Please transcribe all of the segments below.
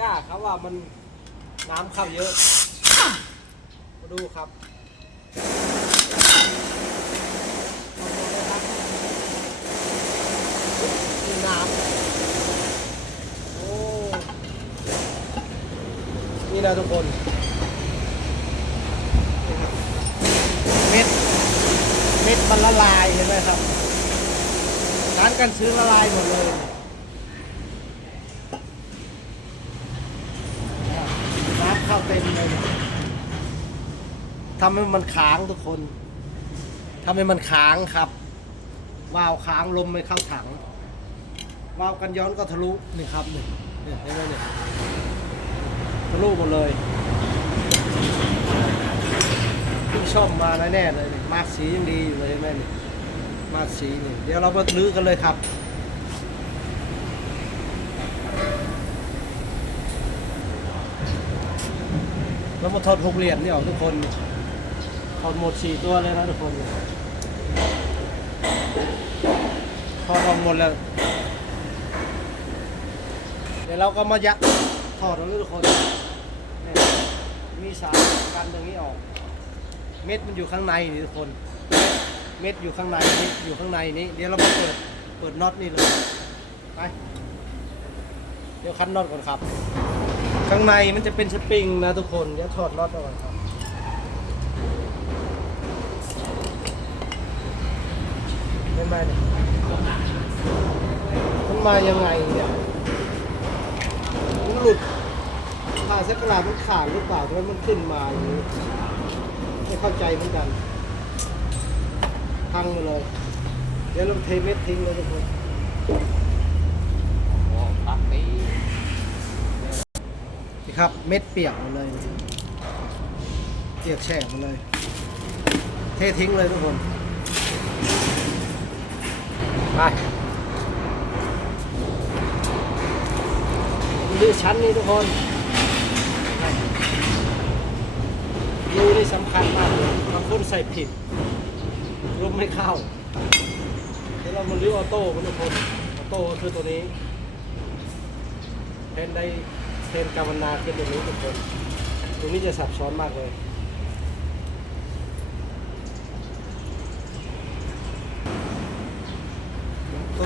กล้าครับว่ามันน้ำเข้าเยอะ มาดูครับมีน้ำโอ้นี่นะทุกคนเม็ดเม็ดมันละลายเห็นไหมครับร้านกันซื้อละลายหมดเลย น้ำเข้าเต็มเลย ทำให้มันค้างทุกคนทำให้มันค้างครับวาวค้างลมไม่เข้าถังวาวกันย้อนก็ทะลุนี่ครับนี่เนี่ยเห็นไหมเนี่ยทะลุหมดเลยที่ชอบมาแน่ๆเลยมาร์กสียังดีอยู่เลยเห็นไหมนี่มาร์กสีนี่เดี๋ยวเรามาลื้อกันเลยครับแล้วมาถอดหกเหรียญนี่ออทุกคน ถอดหมดสี่ตัวเลยนะทุกคนถอดออกหมดแล้ว เดี๋ยวเราก็มายัดถอดออกเลยทุกคนมีสายกันตรงนี้ออก เม็ดมันอยู่ข้างในนี่ทุกคน เม็ดอยู่ข้างในนี่อยู่ข้างในนี้ เดี๋ยวเรามาเปิดเปิดน็อตนี่เลยไปเดี๋ยวคันน็อตก่อนครับ ข้างในมันจะเป็นสปริงนะทุกคน เดี๋ยวถอดน็อตออกก่อนครับเห็น ไหมเนี่ยมันมายังไงเนี่ยมันหลุดผ่าสักกระดาษมันขาดหรือเปล่าทำไมมันขึ้นมาอย่างนี้ไม่เข้าใจเหมือนกันพังไปเลย เดี๋ยวเราเทเม็ดทิ้งเลยทุกคนโอ้ปักตีนี่ครับเม็ดเปียกหมดเลยเปียกแฉะหมดเลย เททิ้งเลยทุกคน ไปดูชั้นนี้ทุกคนรูนี่สำคัญมากเลยบางคนใส่ผิดรูไม่เข้าเดี๋ยวเรามาลื้อออโต้กันทุกคนออโต้ก็คือตัวนี้เพนได้เพนกรรมนาขึ้นตรงนี้ทุกคน ตรงนี้จะซับซ้อนมากเลย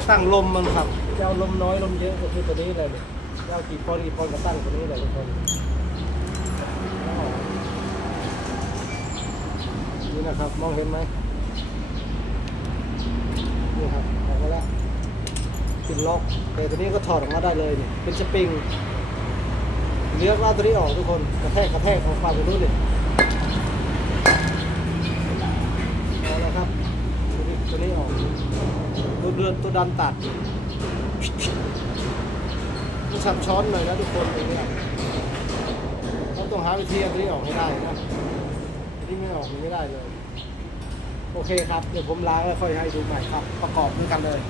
ตัวตั้งลมมันครับจะเอาลมน้อยลมเยอะก็คือตัวนี้เลยเนี่ยจะเอากี่ปอนด์กี่ปอนด์ก็ตั้งตัวนี้เลยทุกคนนี่นะครับมองเห็นไหมนี่ครับออกมาแล้วเป็นล็อกแต่ตัวนี้ก็ถอดออกมาได้เลยเนี่ยเป็นสปริงเลือกเอาตัวนี้ออกทุกคนกระแทกกระแทกของความรู้เลยเอาละครับตัวนี้ตัวนี้ออก ตัวเดือนตัวดันตัดมันสับช้อนหน่อยนะทุกคนตรงนี้เราต้องหาวิธีอันนี้ออกให้ได้นะนี่ไม่ออกมันไม่ได้เลย โอเคครับ เดี๋ยวผมล้างแล้วค่อยให้ดูใหม่ครับ ประกอบด้วยกันเลย